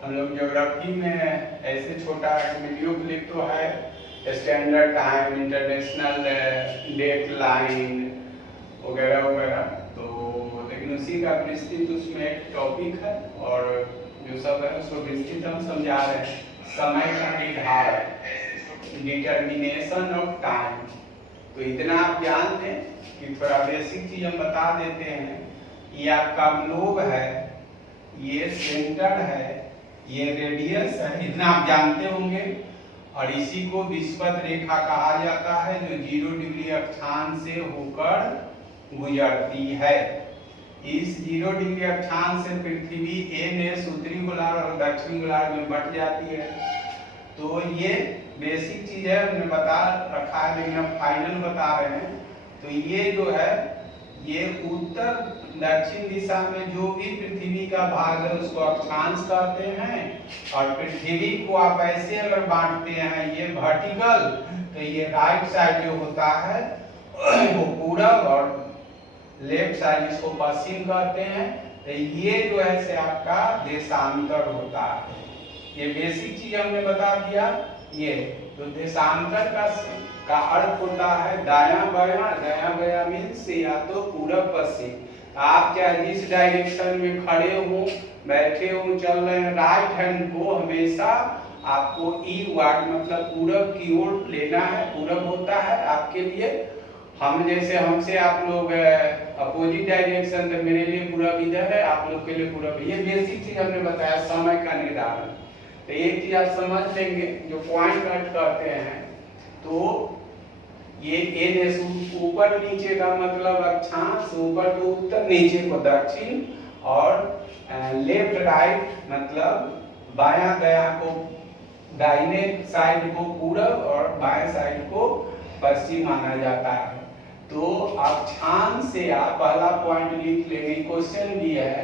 हम लोग ज्योग्राफी में ऐसे छोटा वीडियो क्लिप तो है, standard time, international date line वगैरह वगैरह, तो लेकिन उसी का विस्तृत उसमें एक टॉपिक है और जो सब है उसको विस्तृत हम समझा रहे हैं। समय का निर्धारण, डिटर्मिनेशन ऑफ टाइम। तो इतना आप जान लें कि थोड़ा बेसिक चीज हम बता देते हैं। ये आपका ग्लोब है, ये सेंटर है, ये रेडियस है, इतना आप जानते होंगे। और इसी को विषुवत रेखा कहा जाता है जो 0 डिग्री अक्षांश से होकर गुजरती है। इस 0 डिग्री अक्षांश से पृथ्वी एनएस उत्तरी गोलार्ध और दक्षिणी गोलार्ध में बट जाती है। तो ये बेसिक चीज है, हमने बता रखा है लेकिन हम फाइनल बता रहे हैं। तो ये जो है ये उत्तर दक्षिण दिशा में जो भी पृथ्वी का भाग है उसको अक्षांश कहते हैं। और पृथ्वी को आप ऐसे अगर बांटते हैं ये वर्टिकल, तो ये राइट साइड जो होता है वो पूरब और लेफ्ट साइड इसको पश्चिम कहते हैं। तो ये जो है से आपका देशांतर होता है। ये बेसिक चीज हमने बता दिया। ये तो देशांतर का अर्थ होता है दायां बायां। दायां बायां मीन्स या तो पूरब पश्चिम। आप चाहे जिस डायरेक्शन में खड़े हो, बैठे हो, चल रहे हैं, राइट हैंड को हमेशा आपको ईवार्ड मतलब पूरब की ओर लेना है। पूरब होता है आपके लिए, हम जैसे हमसे आप लोग अपोजिट डायरेक्शन, तो मेरे लिए पूरब इधर है, आप लोग के लिए पूरब। ये बेसिक चीज हमने बताया, समय का निर्धारण। तो एक चीज आप समझ लेंगे जो पॉइंट कट करते हैं, तो ये एन ऊपर नीचे का मतलब अक्षांश, ऊपर को उत्तर नीचे को दक्षिण, और लेफ्ट राइट मतलब बायां दायां को दाहिने साइड को पूरब और बाएं साइड को पश्चिम माना जाता है। तो अक्षांश से आप पहला पॉइंट लिख लेंगे। क्वेश्चन भी है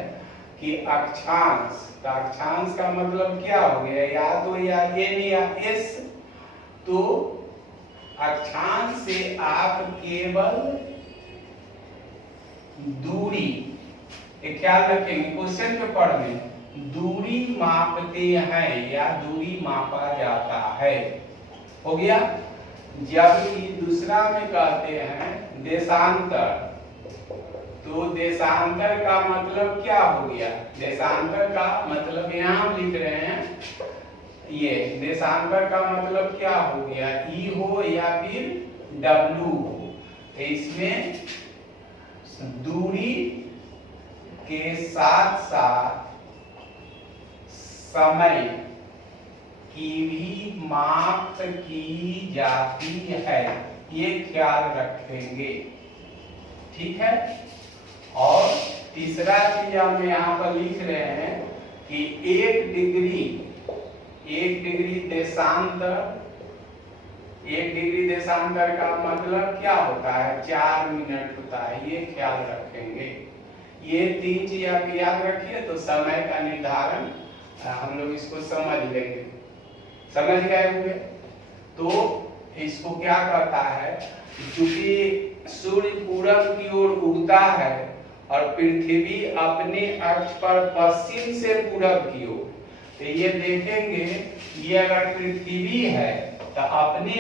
कि अक्षांश, तो अक्षांश का मतलब क्या हो गया, या तो या एन या एस। तो अक्षांश से आप केवल दूरी, एक ख्याल रखेंगे क्वेश्चन के पढ़ में, दूरी मापते हैं या दूरी मापा जाता है, हो गया। जबकि दूसरा में कहते हैं देशांतर। तो देशांतर का मतलब क्या हो गया, देशांतर का मतलब यहाँ हम लिख रहे हैं, ये देशांतर का मतलब क्या हो गया, ई हो या फिर डब्लू हो। इसमें दूरी के साथ साथ समय की भी माप की जाती है, ये ख्याल रखेंगे, ठीक है। और तीसरा चीज हम यहाँ पर लिख रहे हैं कि 1 डिग्री देशांतर, 1 डिग्री देशांतर का मतलब क्या होता है, 4 मिनट होता है, ये ख्याल रखेंगे। ये 3 चीज आप याद रखिए तो समय का निर्धारण हम लोग इसको समझ लेंगे। समझ गए होंगे। तो इसको क्या कहता है, चूंकि सूर्य पूरब की ओर उगता है और पृथ्वी अपने अक्ष पर पश्चिम से पूरब की ओर, तो ये देखेंगे ये अगर पृथ्वी है तो अपने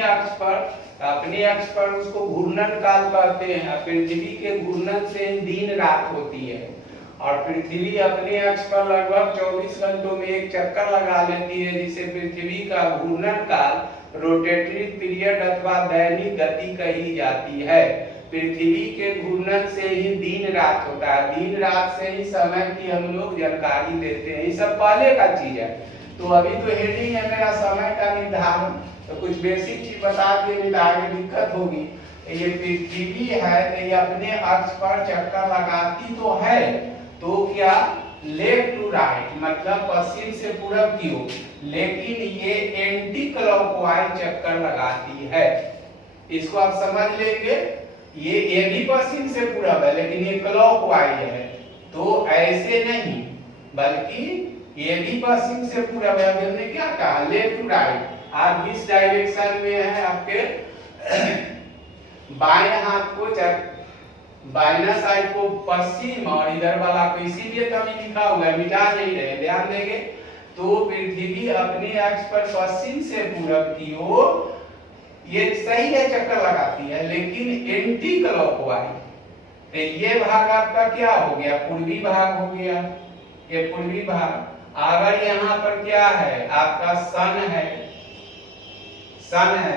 अक्ष पर उसको घूर्णन काल कहते हैं। पृथ्वी के घूर्णन से दिन रात होती है और पृथ्वी अपने अक्ष पर लगभग 24 घंटों में एक चक्कर लगा लेती है, जिसे पृथ्वी का घूर्णन काल रोटेटरी पीरियड अथवा दैनिक गति कही जाती है। पृथ्वी के घूर्णन से ही दिन रात होता है, दिन रात से ही समय की हम लोग जानकारी लेते हैं। ये सब पहले का चीज है। तो अभी तो हेडिंग है मेरा समय का निर्धारण, तो कुछ बेसिक चीज बता दिए, नहीं तो आगे दिक्कत होगी। ये पृथ्वी है तो ये अपने अक्ष पर चक्कर लगाती तो है, तो क्या लेफ्ट टू राइट मतलब पश्चिम से पूरब की ओर, लेकिन ये एंटी क्लॉकवाइज चक्कर लगाती है। इसको आप समझ लेंगे, ये भी पश्चिम से पूरब है लेकिन ये क्लॉकवाइज है, तो ऐसे नहीं बल्कि ये भी पश्चिम से पूरब है। अभी हमने क्या कहा, लेफ्ट टू राइट। आप जिस डायरेक्शन में है आपके बाएं हाथ को बाइना साइड को पश्चिम और इधर वाला को, इसीलिए तो अभी लिखा हुआ है, मिटा नहीं रहे, ध्यान देंगे। तो पृथ्वी अपने अक्ष पर पश्चिम से पूरब की ओर ये सही है चक्कर लगाती है, लेकिन एंटी क्लॉकवाइज। तो ये भाग आपका क्या हो गया, पूर्वी भाग हो गया, ये पूर्वी भाग। अगर यहाँ पर क्या है आपका सन है, सन है,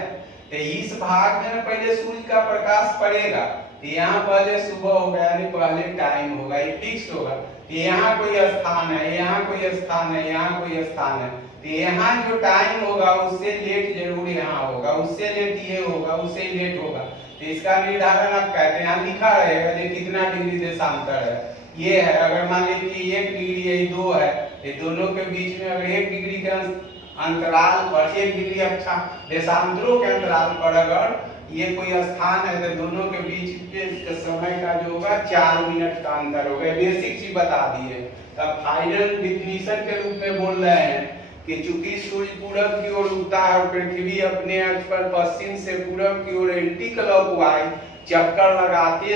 तो इस भाग में पहले सूर्य का प्रकाश पड़ेगा, तो यहाँ पहले सुबह होगा यानी पहले टाइम होगा, ये फिक्स होगा। तो यहाँ कोई स्थान है, यहाँ कोई स्थान है, यहाँ कोई स्थान है, तो यहाँ जो टाइम होगा उससे लेट जरूर यहाँ होगा, उससे लेट ये होगा, उससे लेट होगा। तो इसका निर्धारण आप कहते हैं, यहाँ लिखा रहेगा ये कितना डिग्री देशांतर है, ये है। अगर मान लीजिए 1 डिग्री है, 2 है, ये दोनों के बीच में अगर 1 डिग्री के अंतराल पर 1 डिग्री अच्छा देशांतरों के अंतराल पर अगर ये कोई स्थान है, तो दोनों के बीच के समय का जो होगा 4 मिनट का अंतर होगा। बेसिक चीज बता दी है। तब फाइनल डिफिनीशन के रूप में बोल रहे हैं कि चूंकि सूर्य पूरब की ओर उगता है और पृथ्वी अपने अक्ष पर पश्चिम से पूरब की ओर एंटी क्लॉकवाइज चक्कर लगाते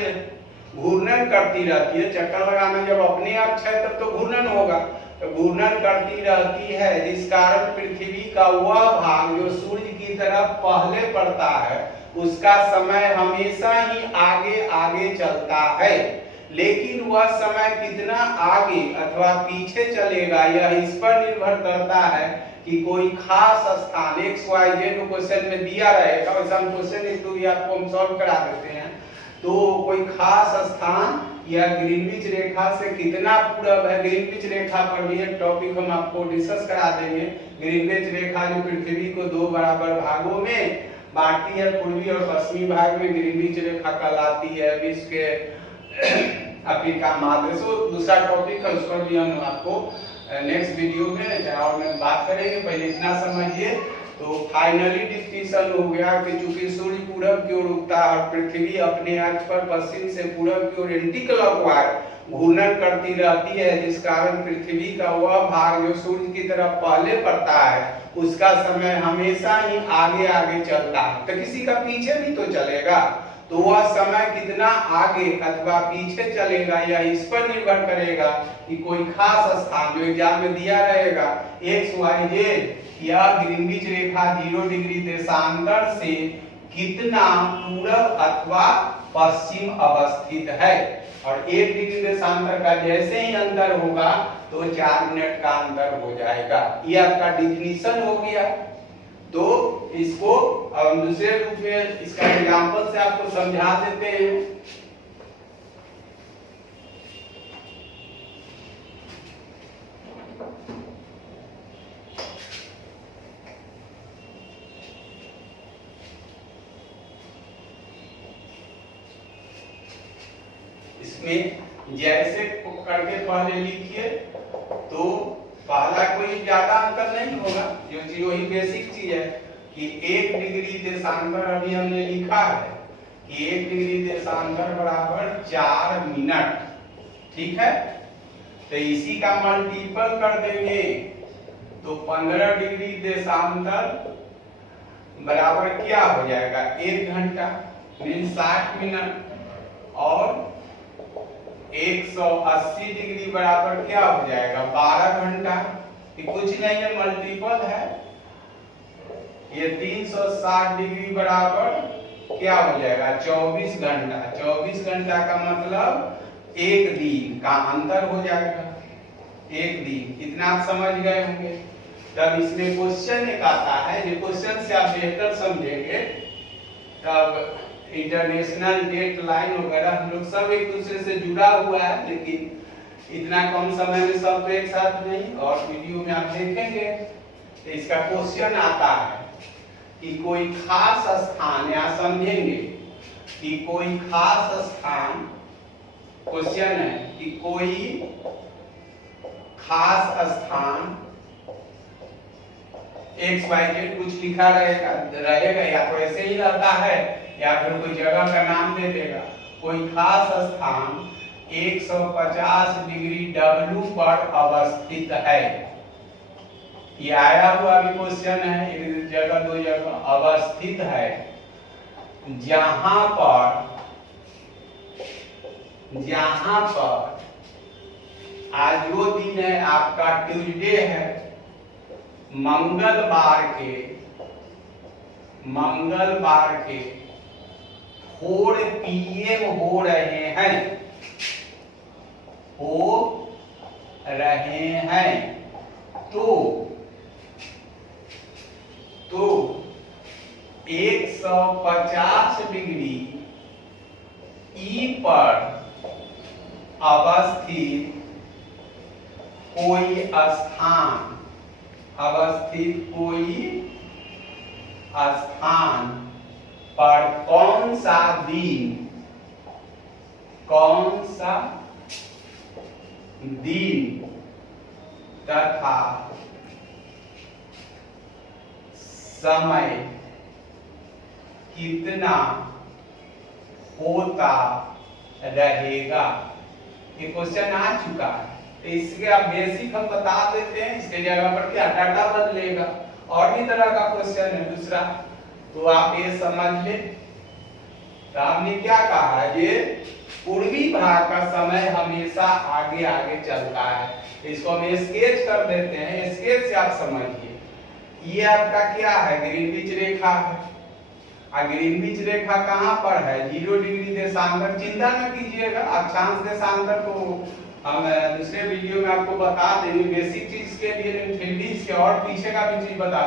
घूर्णन करती रहती है। चक्कर लगाना जब अपने अक्ष है तब तो घूर्णन होगा, तो घूर्णन करती रहती है, जिस कारण पृथ्वी का वह भाग जो सूर्य की तरफ पहले पड़ता है उसका समय हमेशा ही आगे आगे चलता है। लेकिन वह समय कितना आगे अथवा पीछे चलेगा यह इस पर निर्भर करता है कि कोई खास स्थान XYZ क्वेश्चन में दिया रहेगा, वैसा हम क्वेश्चन एक तो भी आपको हम सॉल्व करा देते हैं। तो कोई खास स्थान या ग्रीनविच रेखा से कितना पूरब है, ग्रीनविच रेखा पर भी एक टॉपिक हम आपको डिस्कस करा देंगे। ग्रीनविच रेखा जो पृथ्वी को 2 बराबर भागों में बांटती है, पूर्वी और पश्चिमी भाग में ग्रीनविच रेखा कहलाती है। विश्व के अफ्रीका महादेश दूसरा टॉपिक है, उस पर भी हम आपको नेक्स्ट वीडियो में और में बात करेंगे। पहले इतना समझिए। तो फाइनली डिफिनीशन हो गया कि चूंकि सूर्य पूरब की ओर उगता है और पृथ्वी अपने अक्ष पर पश्चिम से पूरब की ओर एंटी क्लॉकवाइज घूर्णन करती रहती है, जिस कारण पृथ्वी का वह भाग जो सूर्य की तरफ पहले पड़ता है उसका समय हमेशा ही आगे आगे चलता है। तो किसी का पीछे भी तो चलेगा, तो वह समय कितना आगे अथवा पीछे चलेगा यह इस पर निर्भर करेगा कि कोई खास स्थान जो एग्जाम में दिया रहेगा XYZ या ग्रीनविच रेखा 0 डिग्री देशांतर से कितना पूरब अथवा पश्चिम अवस्थित है। और 1 डिग्री देशांतर का जैसे ही अंतर होगा तो 4 मिनट का अंतर हो जाएगा। ये आपका डिफिनीशन हो गया। तो इसको अब दूसरे रूप में इसका एग्जांपल से आपको समझा देते हैं। इसमें जैसे करके पहले लिखिए, तो पहला कोई ज्यादा अंतर नहीं होगा, जो वही बेसिक चीज है कि 1 डिग्री देशांतर अभी हमने लिखा है कि 1 डिग्री देशांतर बराबर 4 मिनट, ठीक है। तो इसी का मल्टीपल कर देंगे तो 15 डिग्री देशांतर बराबर क्या हो जाएगा 1 घंटा मीन 60 मिनट और 180 डिग्री बराबर क्या हो जाएगा 12 घंटा। कुछ नहीं है, मल्टीपल है। ये 360 डिग्री बराबर क्या हो जाएगा 24 घंटा। 24 घंटा का मतलब 1 दिन का अंतर हो जाएगा, 1 दिन। कितना आप समझ गए होंगे। तब इसमें क्वेश्चन एक आता है, जो क्वेश्चन से आप बेहतर समझेंगे। तब इंटरनेशनल डेट लाइन वगैरह हम लोग सब एक दूसरे से जुड़ा हुआ है, लेकिन इतना कम समय में सब तो एक साथ नहीं, और वीडियो में आप देखेंगे। तो इसका क्वेश्चन आता है कि कोई खास स्थान, यहाँ समझेंगे कि कोई खास स्थान, क्वेश्चन है कि कोई खास स्थान XYZ कुछ लिखा रहेगा या तो ऐसे ही रहता है या फिर कोई जगह का नाम दे देगा। कोई खास स्थान 150 डिग्री W पर अवस्थित है। ये आया हुआ भी क्वेश्चन है, एक जगह 2 जगह अवस्थित है, जहां पर आज वो दिन है आपका ट्यूसडे है, मंगलवार के 4 PM हो रहे हैं तो 150 डिग्री ई पर अवस्थित कोई स्थान पर कौन सा दिन तथा समय कितना होता रहेगा। ये क्वेश्चन आ चुका है, तो इसके आप बेसिक हम बता देते हैं, इसके जगह पर क्या डाटा बदलेगा। और भी तरह का क्वेश्चन है दूसरा, तो आप ये समझ ले। तो हमने क्या कहा, ये पूर्वी भाग का समय हमेशा आगे आगे चलता है। इसको हम स्केच कर देते हैं, स्केच से आप समझिए। ये आपका क्या है, ग्रीनविच रेखा है। ग्रीनविच रेखा कहाँ पर है, 0 डिग्री देशांतर। चिंता न कीजिएगा, अक्षांश देशांतर को हम दूसरे वीडियो में आपको बता देंगे, बेसिक चीज के लिए, फिर भी इसके और पीछे का भी चीज बता।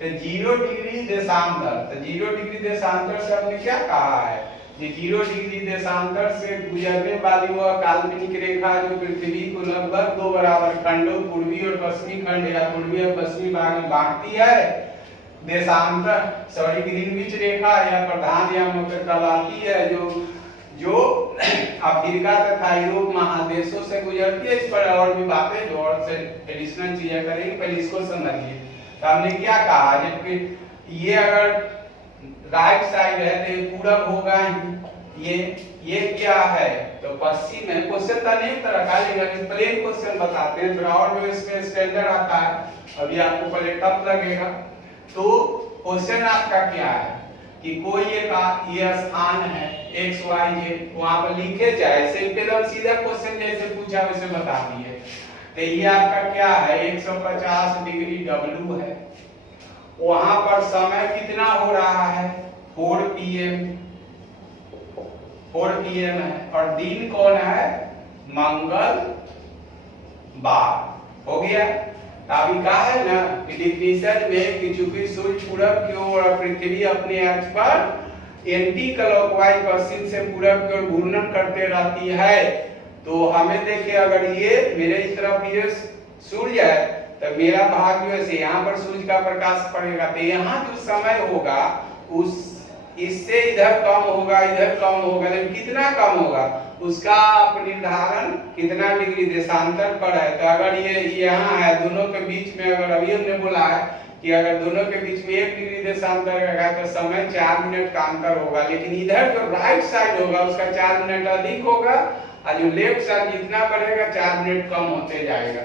तो 0 डिग्री देशांतर, तो 0 डिग्री देशांतर से हमने क्या कहा है, ये 0 डिग्री देशांतर से गुजरने वाली वह काल्पनिक रेखा जो पृथ्वी को लगभग 2 बराबर खंडों, पूर्वी और पश्चिमी खंड या पूर्वी और पश्चिमी भाग में बांटती है। देशांतर ग्रीनविच रेखा या प्रधान यामों पर कहलाती है, जो अफ्रीका तथा यूरोप महादेशों से गुजरती है। इस पर और भी बातें जो और से एडिशनल चीजें करेंगे, पहले इसको समझिए। तो हमने क्या कहा, ये अगर राइट साइड है तो पूरब होगा ही, ये क्या है तो पश्चिम है। क्वेश्चन तो अनेक तरह का, लेकिन प्लेन क्वेश्चन बताते हैं, थोड़ा और जो इसमें स्टैंडर्ड आता है, अभी आपको पहले टफ लगेगा। तो क्वेश्चन आपका क्या है कि कोई एक ये स्थान है XYZ, वहां पर लिखे जाए, सिंपल सीधा क्वेश्चन जैसे पूछा वैसे बता दिए। तो ये आपका क्या है, 150 डिग्री W है। वहां पर समय कितना हो रहा है, 4 PM है, और दिन कौन है, मंगलवार। हो गया। अभी कहा है ना कि डिफिनेशन में कि चूंकि सूर्य पूरब की ओर और पृथ्वी अपने अक्ष पर एंटी क्लॉकवाइज पश्चिम से पूरब की ओर घूर्णन करते रहती है, तो हमें देखिए अगर ये मेरे इस तरफ ये सूर्य है तो मेरा भाग जो है यहाँ पर सूर्य का प्रकाश पड़ेगा, तो यहाँ जो समय होगा उस इससे इधर कम होगा, इधर कम होगा, लेकिन कितना कम होगा उसका निर्धारण कितना डिग्री देशांतर पर है। तो अगर ये यहाँ है, दोनों के बीच में अगर अभी हमने बोला है कि अगर दोनों के बीच में 1 डिग्री देशांतर है तो समय 4 मिनट का अंतर होगा, लेकिन इधर जो राइट साइड होगा उसका 4 मिनट अधिक होगा, और जो लेफ्ट साइड जितना बढ़ेगा 4 मिनट कम होते जाएगा।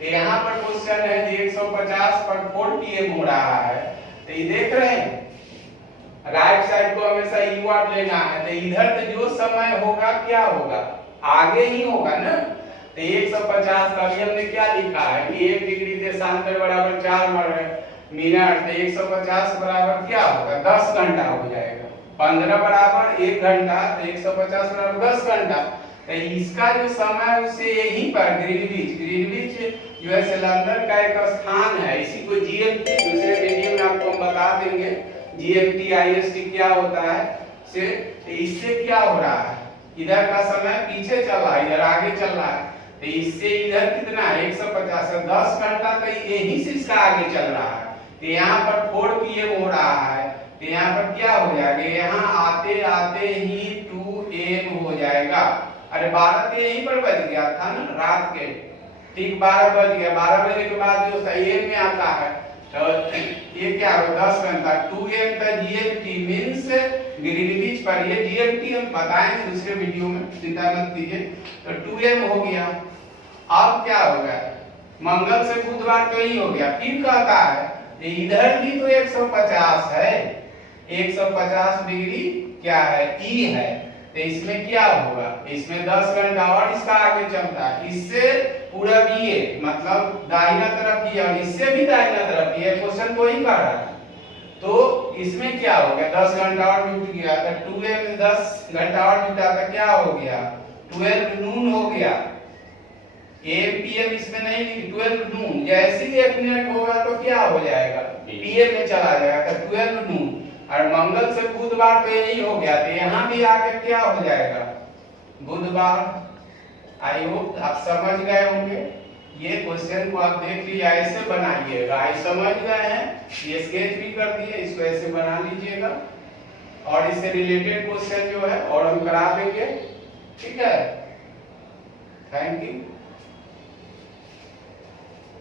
तो यहाँ पर क्वेश्चन है 150 पर 4 PM हो रहा है, तो ये देख रहे हैं राइट साइड को हमेशा ईवाट लेना है, तो इधर तो जो समय होगा क्या होगा, आगे ही होगा ना। तो 150 का भी हमने क्या लिखा है कि 1 डिग्री देशांतर बराबर 4 मिनट, तो 150 बराबर क्या होगा, 10 घंटा हो जाएगा। 15 बराबर 1 घंटा, तो 150 बराबर 10 घंटा। तो इसका जो समय उससे यहीं पर ग्रीनविच जो है सिलेंडर का एक स्थान है, इसी को GMT दूसरे वीडियो में आपको हम बता देंगे GMT IST क्या होता है। से इससे क्या हो रहा है, इधर का समय पीछे चल रहा है, इधर आगे चल रहा है, तो इससे इधर कितना है 150 से 10 घंटा, तो यही से इसका आगे चल रहा है। तो यहाँ पर 4 PM हो रहा है, तो यहाँ पर क्या हो जाएगा, यहाँ आते आते ही 2 AM हो जाएगा। अरे 12 तो यहीं पर बज गया था ना रात के, ठीक 12 बज गया। 12 बजे के बाद जो AM में आता है तो ये क्या हो 10 घंटा, 2 AM का GMT मींस ग्रीनविच पर, ये GMT हम बताएंगे दूसरे वीडियो में, चिंता मत कीजिए। तो 2 AM हो गया। अब क्या होगा, मंगल से बुधवार तो ही हो गया, फिर कहता है इधर भी तो 150 है, 150 डिग्री क्या है E है, तो इसमें क्या होगा, इसमें 10 घंटा और इसका आगे चलता है, इससे पूरा बी ए मतलब दाहिना तरफ भी और इससे भी दाहिना तरफ भी है, क्वेश्चन तो ही कह रहा है। तो इसमें क्या हो गया, 10 घंटा और बीत गया, तो 12 में 10 घंटा और बीता तो क्या हो गया, 12 नून हो गया। एम पीएम इसमें नहीं, 12 नून, जैसे ही 1 मिनट होगा तो क्या हो जाएगा, पीएम में चला जाएगा, तो 12 नून। और मंगल से बुधवार तो यही हो गया, तो यहाँ भी आके क्या हो जाएगा, बुधवार। आई होप आप समझ गए होंगे। ये क्वेश्चन को आप देख लीजिए, ऐसे बनाइएगा। आई समझ गए हैं, ये स्केच भी कर दिए, इसको ऐसे बना लीजिएगा और इससे रिलेटेड क्वेश्चन जो है और हम करा देंगे। ठीक है, थैंक यू।